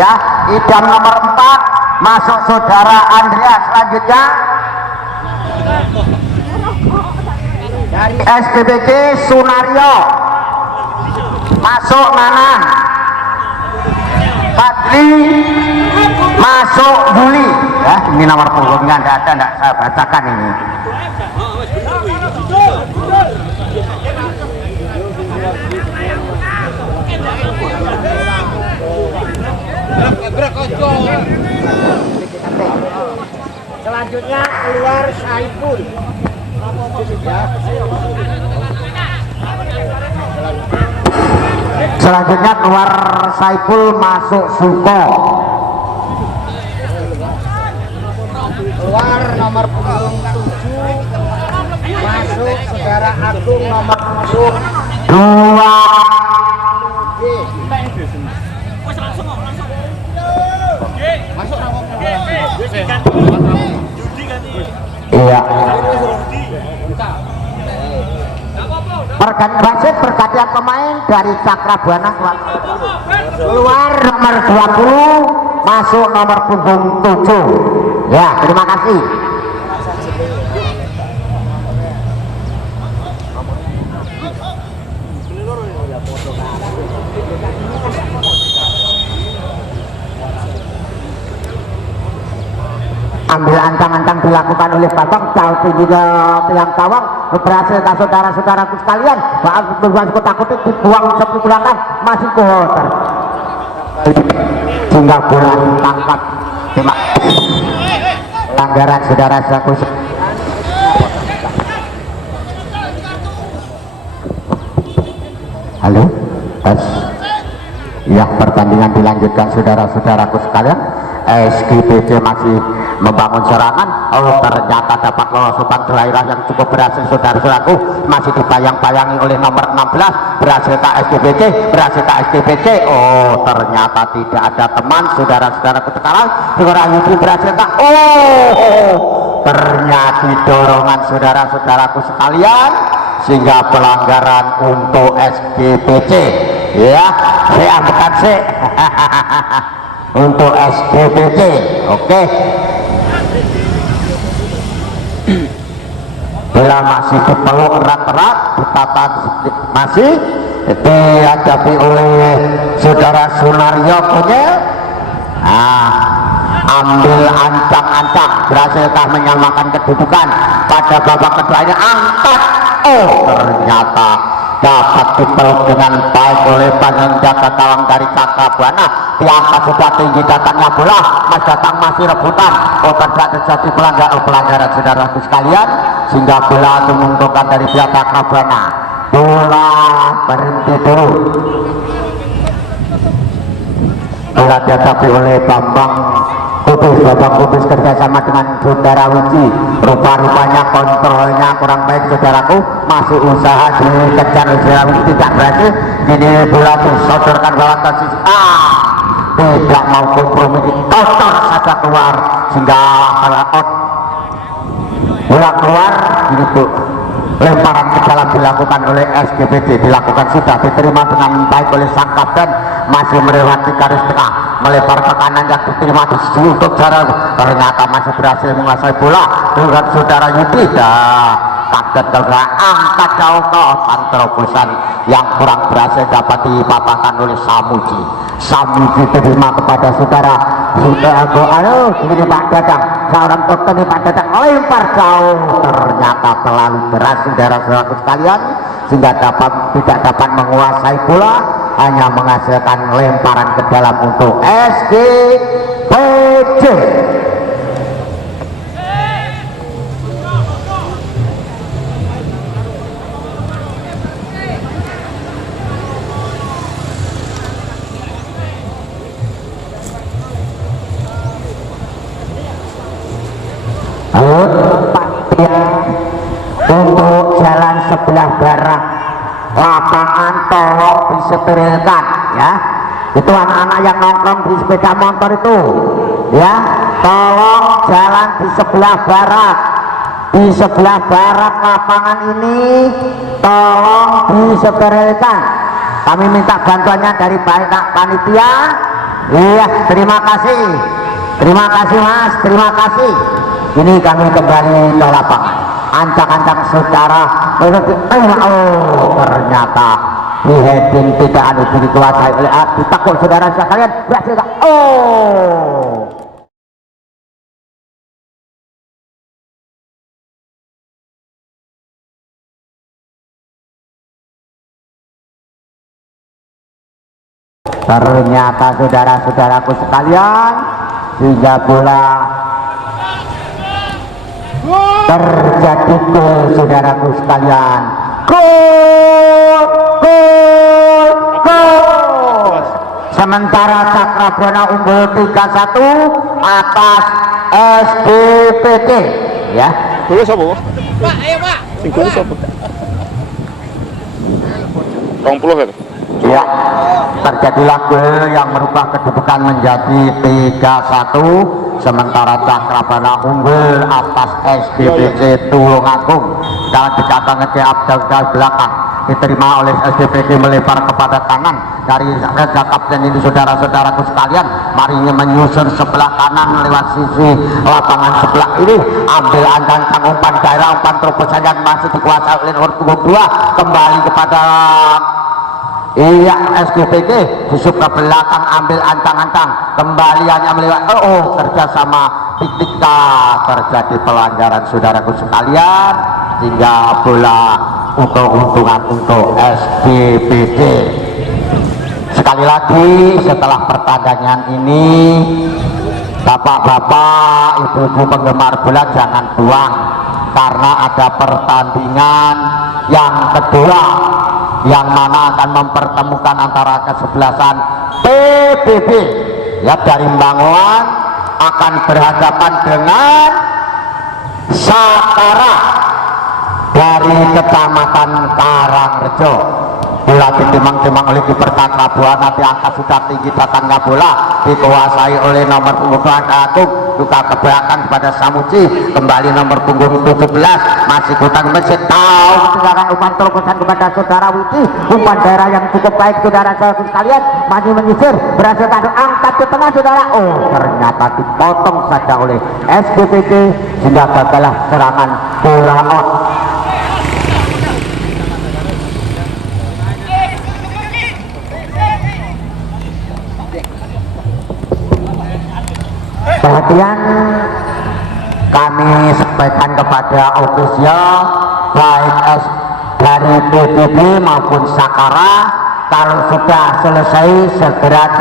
ya. Idam nomor 4 masuk saudara Andreas. Selanjutnya dari SPTG Sunario masuk Nanang, Fadli masuk Buli ya. Ini nomor punggungnya tidak saya bacakan ini. Selanjutnya keluar Saiful. Selanjutnya keluar Saiful, masuk Suko. Keluar nomor punggung 7, masuk saudara Agung nomor 2. Iya. Pergantian pemain dari Cakrabuana keluar nomor 20, masuk nomor punggung 7. Ya, terima kasih. Ambil ancang-ancang dilakukan oleh Batang, jauh tinggi ke tiang gawang, berhasil saudara-saudaraku sekalian. Bahkan takutnya dibuang sepi belakang, masih kohter hingga bola ditangkap. Pelanggaran saudara-saudaraku. Halo, tes. Ya, pertandingan dilanjutkan saudara-saudaraku sekalian. SGPC masih membangun serangan. Oh, ternyata dapat lolos umpan daerah yang cukup berhasil saudara-saudaraku. Masih dibayang-bayangi oleh nomor 16. Berhasil ke SGPC. Oh, ternyata tidak ada teman saudara-saudaraku sekarang. Saudara Yudi berhasil ke ternyata dorongan saudara-saudaraku sekalian, sehingga pelanggaran untuk SGPC. Ya, saya bukan untuk SGPC. Oke. Bola masih dipeluk erat-erat, ditata masih dihadapi oleh saudara Sunario punya. Ambil ancang-ancang, berhasilkah menyamakan kedudukan pada babak kedua ini? Angkat. Oh, ternyata dapat dipeluk dengan baik oleh penjaga gawang dari Cakrabuana. Diangkat sudah tinggi datangnya bola, Mas Datang masih rebutan. Oh, terjadi pelanggaran saudara sekalian, sehingga bola itu menguntungkan dari pihak Cakrabuana. Bola berhenti dulu. Bola dihadapi oleh Bambang Kudus kerjasama dengan saudara Wiji. Rupa-rupanya kontrolnya kurang baik saudaraku. Masih usaha dikejar oleh saudara Wiji, tidak berhasil. Ini bola disodorkan bawah ke sisi tidak mau kompromi, kotor saja keluar, sehingga out. Bola keluar, ini tuh lemparan ke dalam dilakukan oleh SGPC, dilakukan sudah diterima dengan baik oleh sang kapten. Masih melewati garis tengah, melebar ke kanan yang diterima di untuk jarak, ternyata masih berhasil menguasai bola dengan saudara Yudi. Kaget tergerak, angkat jauh ke terobosan yang kurang berhasil dapat dipatahkan oleh Samuji terima kepada saudara ini Pak Dadang, seorang dokter ini Pak Dadang lempar jauh, ternyata terlalu deras saudara-saudaraku sekalian, sehingga tidak dapat menguasai bola, hanya menghasilkan lemparan ke dalam untuk SGPC. Halo, panitia tolong disterilkan ya. Itu anak-anak yang nongkrong di sepeda motor itu ya, tolong jalan di sebelah barat, di sebelah barat lapangan ini tolong disterilkan. Kami minta bantuannya dari panitia. Iya, terima kasih Mas, terima kasih. Ini kami kembali ke lapangan. Ancang-ancang saudara, oh ternyata di heading tidak ada dikuasai oleh api takut saudara sekalian. Berhasil gak? Oh, ternyata saudara-saudaraku sekalian, hingga bola terjadi gol saudaraku sekalian. Gol, gol, gol. Sementara Cakrabuana unggul 3-1 atas SDPT ya. Golnya siapa, Pak? Pak, ayo, Pak. Sing golnya siapa? 20 itu. Ya, terjadilah gol yang merubah kedudukan menjadi 3-1. Sementara Cakrabuana unggul atas SDPT Tulungagung. Dalam dikatakan ke Abdul belakang diterima oleh SDPT melebar kepada kanan dari Raja Kapten ini saudara-saudaraku sekalian. Mari menyusun sebelah kanan lewat sisi lapangan sebelah ini, ambil ancang umpan daerah, umpan terobosan yang masih dikuasai oleh nomor 2 kembali kepada SDPT, busuk ke belakang, ambil ancang-ancang kembali hanya melewat kerjasama ketika terjadi pelanggaran saudaraku sekalian, hingga bola untung-untungan untuk SDPT. Sekali lagi setelah pertandingan ini, bapak-bapak, ibu-ibu penggemar bola jangan buang, karena ada pertandingan yang kedua yang mana akan mempertemukan antara kesebelasan PBB ya dari Banguan akan berhadapan dengan Sakara dari Kecamatan Karangrejo. Bola ditimang-timang oleh kiper Cakrabuana, nanti angka sudah tinggi, datangnya bola dikuasai oleh nomor punggung Agung, juga ke belakang kepada Samuci, kembali nomor punggung 17 masih Kutang Masjid, tahu sekarang umpan terobosan kepada saudara Witi, umpan daerah yang cukup baik saudara-saudara sekalian, maju menyisir, berhasil angkat ke tengah saudara, ternyata dipotong saja oleh SDPT sehingga gagallah serangan bola out. Perhatian kami sampaikan kepada ofisial baik dari PBB maupun Sakara, kalau sudah selesai segera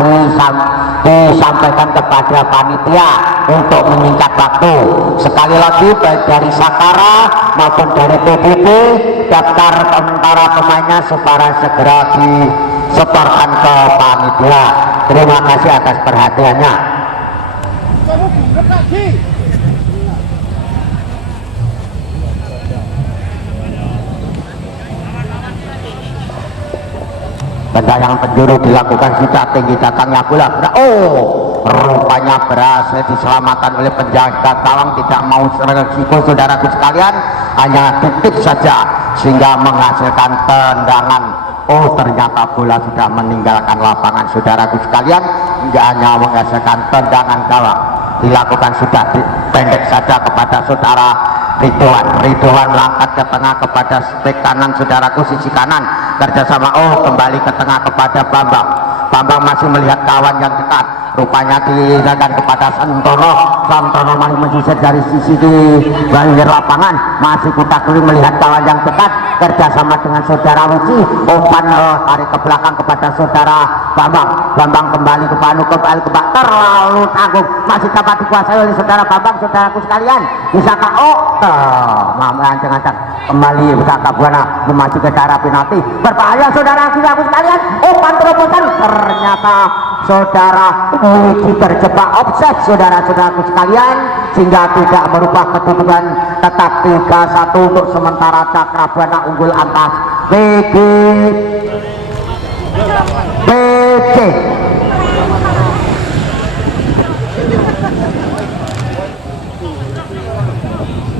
disampaikan kepada panitia untuk menyingkat waktu. Sekali lagi baik dari Sakara maupun dari PBB, daftar para pemainnya segera disetorkan ke panitia. Terima kasih atas perhatiannya. Tendangan penjuru dilakukan sudah tinggi, datangnya bola. Rupanya berhasil diselamatkan oleh penjaga gawang, tidak mau resiko saudaraku sekalian, hanya titik saja sehingga menghasilkan tendangan. Ternyata bola sudah meninggalkan lapangan saudaraku sekalian, tidak hanya menghasilkan tendangan gawang, dilakukan sudah pendek saja kepada saudara Ridwan langkat ke tengah kepada spek kanan saudaraku, sisi kanan kerjasama kembali ke tengah kepada Bambang masih melihat kawan yang dekat, rupanya diserahkan kepada Santono masih menyisir dari sisi di banjir lapangan, masih Kutak Kering melihat kawan yang dekat, kerjasama dengan saudara Wuci, umpan tarik ke belakang kepada saudara Bambang kembali ke Panu, kembali ke terlalu tanggung, masih dapat dikuasai oleh saudara Bambang. Saudaraku sekalian, bisakah ancang-ancang kembali Cakrabuana memacu ke arah penalti, berbahaya saudaraku sekalian, umpan terobosan, ternyata saudara Wuci terjebak offset saudara-saudaraku sekalian, sehingga tidak merubah kedudukan, tetap 3-1 untuk sementara Cakrabuana unggul atas PC.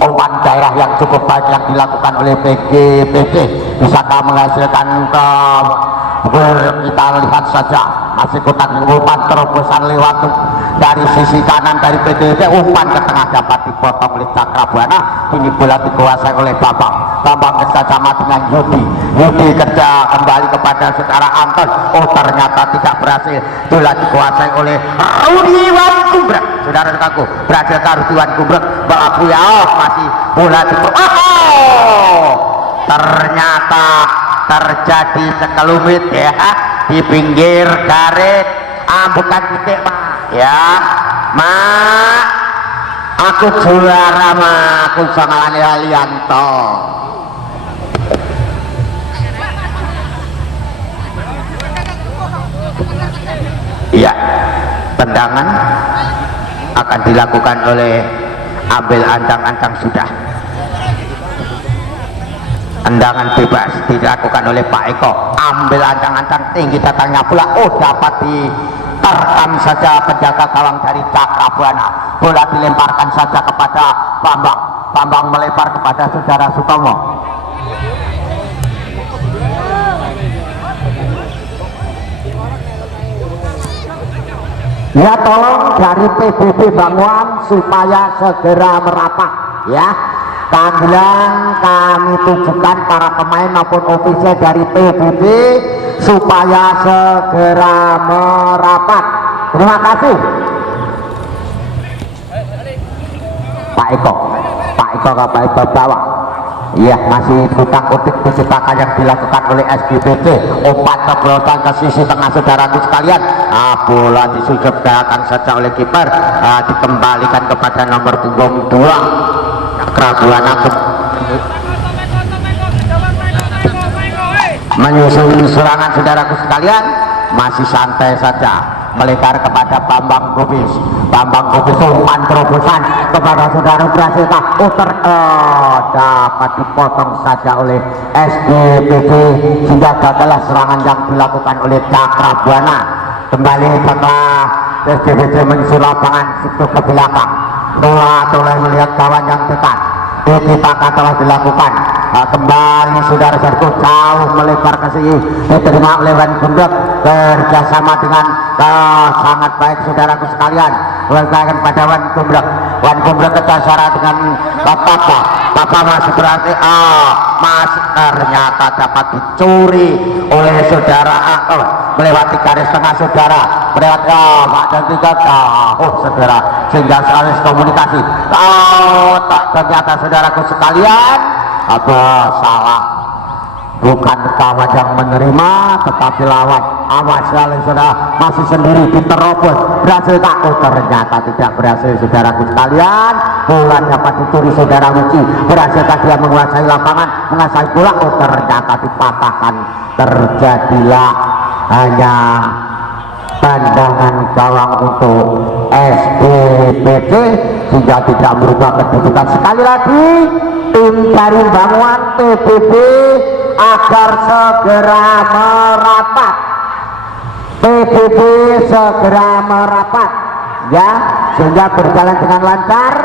Umpan daerah yang cukup baik yang dilakukan oleh PGPC, bisakah menghasilkan ke kita lihat saja masih kotak umpan terobosan lewat dari sisi kanan dari PGPC, umpan ke tengah dapat dipotong oleh Cakrabuana. Ini bola dikuasai oleh Bambang kerjasama dengan Yudi kerja kembali kepada saudara Anton. Oh ternyata tidak berhasil, bola dikuasai oleh Rudi Wan Kumbrek. Saudara-saudaraku, berhasil Rudi Wan Kumbrek Bapak ya, masih bola di ternyata terjadi sekelumit ya di pinggir garis. Bukan titik Mak ya Mak, aku juara Mak, aku sangalane Alianto. Iya, tendangan akan dilakukan oleh ambil ancang-ancang sudah. Tendangan bebas dilakukan oleh Pak Eko, ambil ancang-ancang tinggi datangnya pula. Oh dapat diterkam saja penjaga gawang dari Cakrabuana. Bola dilemparkan saja kepada Bambang melebar kepada saudara Sutomo. Ya tolong dari PBB Bangwan supaya segera merapat ya. Panggilan kami tujukan para pemain maupun ofisial dari PBB supaya segera merapat. Terima kasih. Pak Eko ke bawah. Iya, masih utak-utik kesepakan yang dilakukan oleh SGPC. Umpan keblosan ke sisi tengah saudaraku sekalian. Bola disujudkan saja oleh kiper, dikembalikan kepada nomor punggung 2 Cakrabuana menyusul serangan saudaraku sekalian. Masih santai saja melebar kepada Bambang Kubis. Umpan terobosan kepada saudara berhasil dapat dipotong saja oleh SGPC sehingga gagallah serangan yang dilakukan oleh Cakrabuana. Kembali setelah SGPC menyusul lapangan situ ke belakang. Toleh melihat kawan yang dekat. Tiki-taka telah dilakukan. Kembali saudara-saudaraku jauh melebar ke sini, diterima oleh Wan Kumbrek kerjasama dengan sangat baik saudaraku sekalian. Welcome pada Wan Kumbrek kerjasama dengan Papa masih berarti masih ternyata dapat dicuri oleh saudara melewati garis tengah saudara, melewati Pak dan tiga saudara, sehingga sekali komunikasi ternyata saudaraku sekalian salah, bukan kawan yang menerima tetapi lawan. Awas sekali saudara, masih sendiri diterobos, berhasil tak? Ternyata tidak berhasil saudaraku sekalian. Bola dapat dicuri saudara Muci, berhasil dia menguasai lapangan, menguasai bola. Ternyata dipatahkan. Terjadilah hanya pandangan gawang untuk SGPC sehingga tidak merubah kedudukan. Sekali lagi tim dari Bangwan PBB agar segera merapat. PBB segera merapat ya, sehingga berjalan dengan lancar.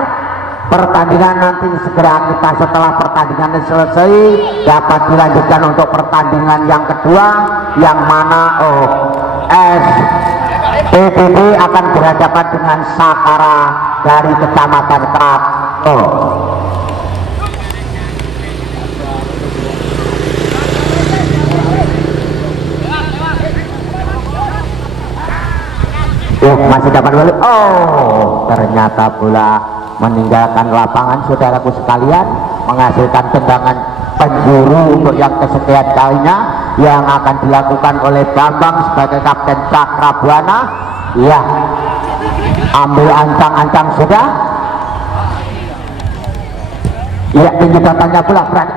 Pertandingan nanti segera kita setelah pertandingan selesai dapat dilanjutkan untuk pertandingan yang kedua, yang mana PBB akan berhadapan dengan Sakara dari Kecamatan Krato. Masih dapat balik. Ternyata bola meninggalkan lapangan saudaraku sekalian, menghasilkan tendangan penjuru untuk yang kesekian kalinya yang akan dilakukan oleh Bambang sebagai kapten Cakrabuana. Ya, ambil ancang-ancang sudah. Ya, tinggi datangnya bola berani.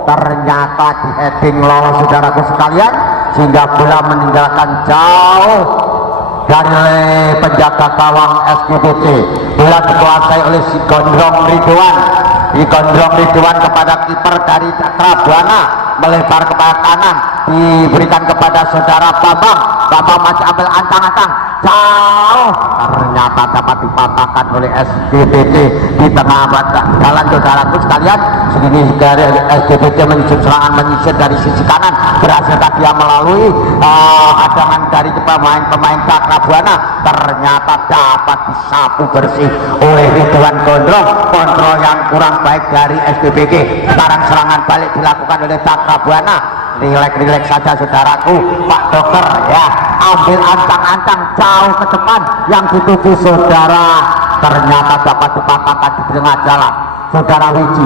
Ternyata di heading lolos saudaraku sekalian, sehingga bola meninggalkan jauh dari penjaga gawang SGPC. Bola dikuasai oleh si Gondrong Ridwan kepada kiper dari Cakrabuana. melebar ke kanan, diberikan kepada saudara Bambang masih ambil ancang-ancang jauh, ternyata dapat dipatahkan oleh SDPC di tengah jalan. Saudaraku sekalian, segini dari SDPC menyusun serangan menyisir dari sisi kanan, berhasil dia melalui hadangan dari pemain-pemain Cakrabuana, ternyata dapat disapu bersih oleh Ridwan Gondrong. Kontrol yang kurang baik dari SDPC. Sekarang serangan balik dilakukan oleh Cakrabuana. Rileks saja saudaraku, Pak Dokter ya, ambil ancang-ancang jauh ke depan yang dituju saudara, ternyata dapat dipatahkan di tengah jalan. Saudara Wiji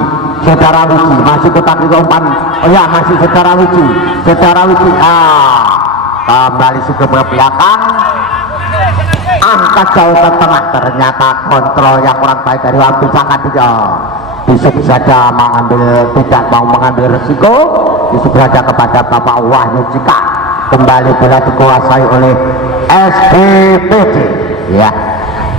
masih kotak di umpan, oh ya masih saudara Wiji, kembali sudah ke belakang, angkat jauh ke tengah, ternyata kontrol yang kurang baik dari Wampi sangat bisa saja tidak mau mengambil resiko. Itu berada kepada Bapak Wahyu Cika, kembali bola dikuasai oleh SDPC ya.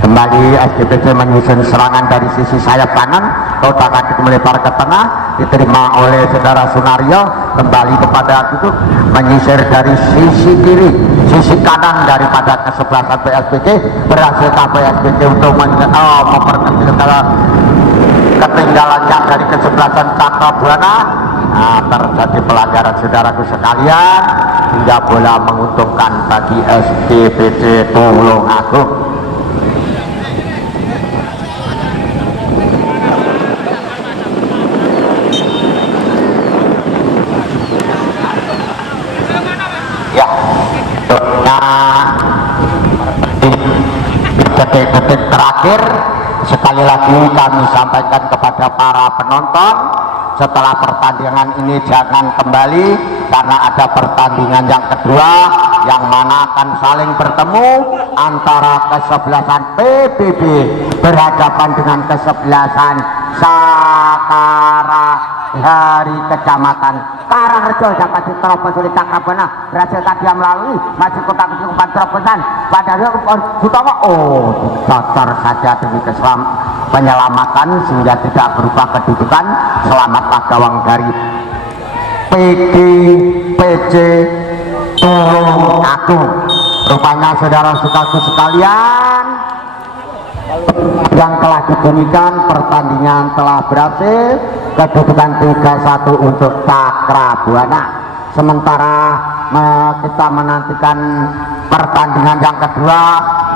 Kembali SDPC menyusun serangan dari sisi sayap kanan, kotak kaki melebar ke tengah, diterima oleh saudara Sunario, kembali kepada itu menyisir dari sisi kiri, sisi kanan daripada kesebelasan PSBC, berhasil PSBC untuk memperkecil ketinggalannya dari kesebelasan Cakrabuana. Terjadi pelanggaran saudaraku sekalian, hingga bola menguntungkan bagi SDPC Tulungagung. Ya, di detik-detik terakhir sekali lagi kami sampaikan kepada para penonton, setelah pertandingan ini jangan kembali, karena ada pertandingan yang kedua yang mana akan saling bertemu antara kesebelasan PBB berhadapan dengan kesebelasan Sakara dari Kecamatan Karangrejo. Dapat diterobos oleh Cakrabuana, berhasil dia melalui masih kotak umpan terobosan pada Sutomo, dicocor saja demi penyelamatan sehingga tidak berubah kedudukan. Selamatlah gawang dari PDPC Tulungagung. Rupanya saudara-saudaraku sekalian, yang telah dibunyikan pertandingan telah berhasil, kedudukan 3-1 untuk Cakrabuana. Sementara kita menantikan pertandingan yang kedua,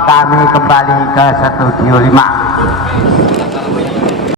kami kembali ke Studio 5.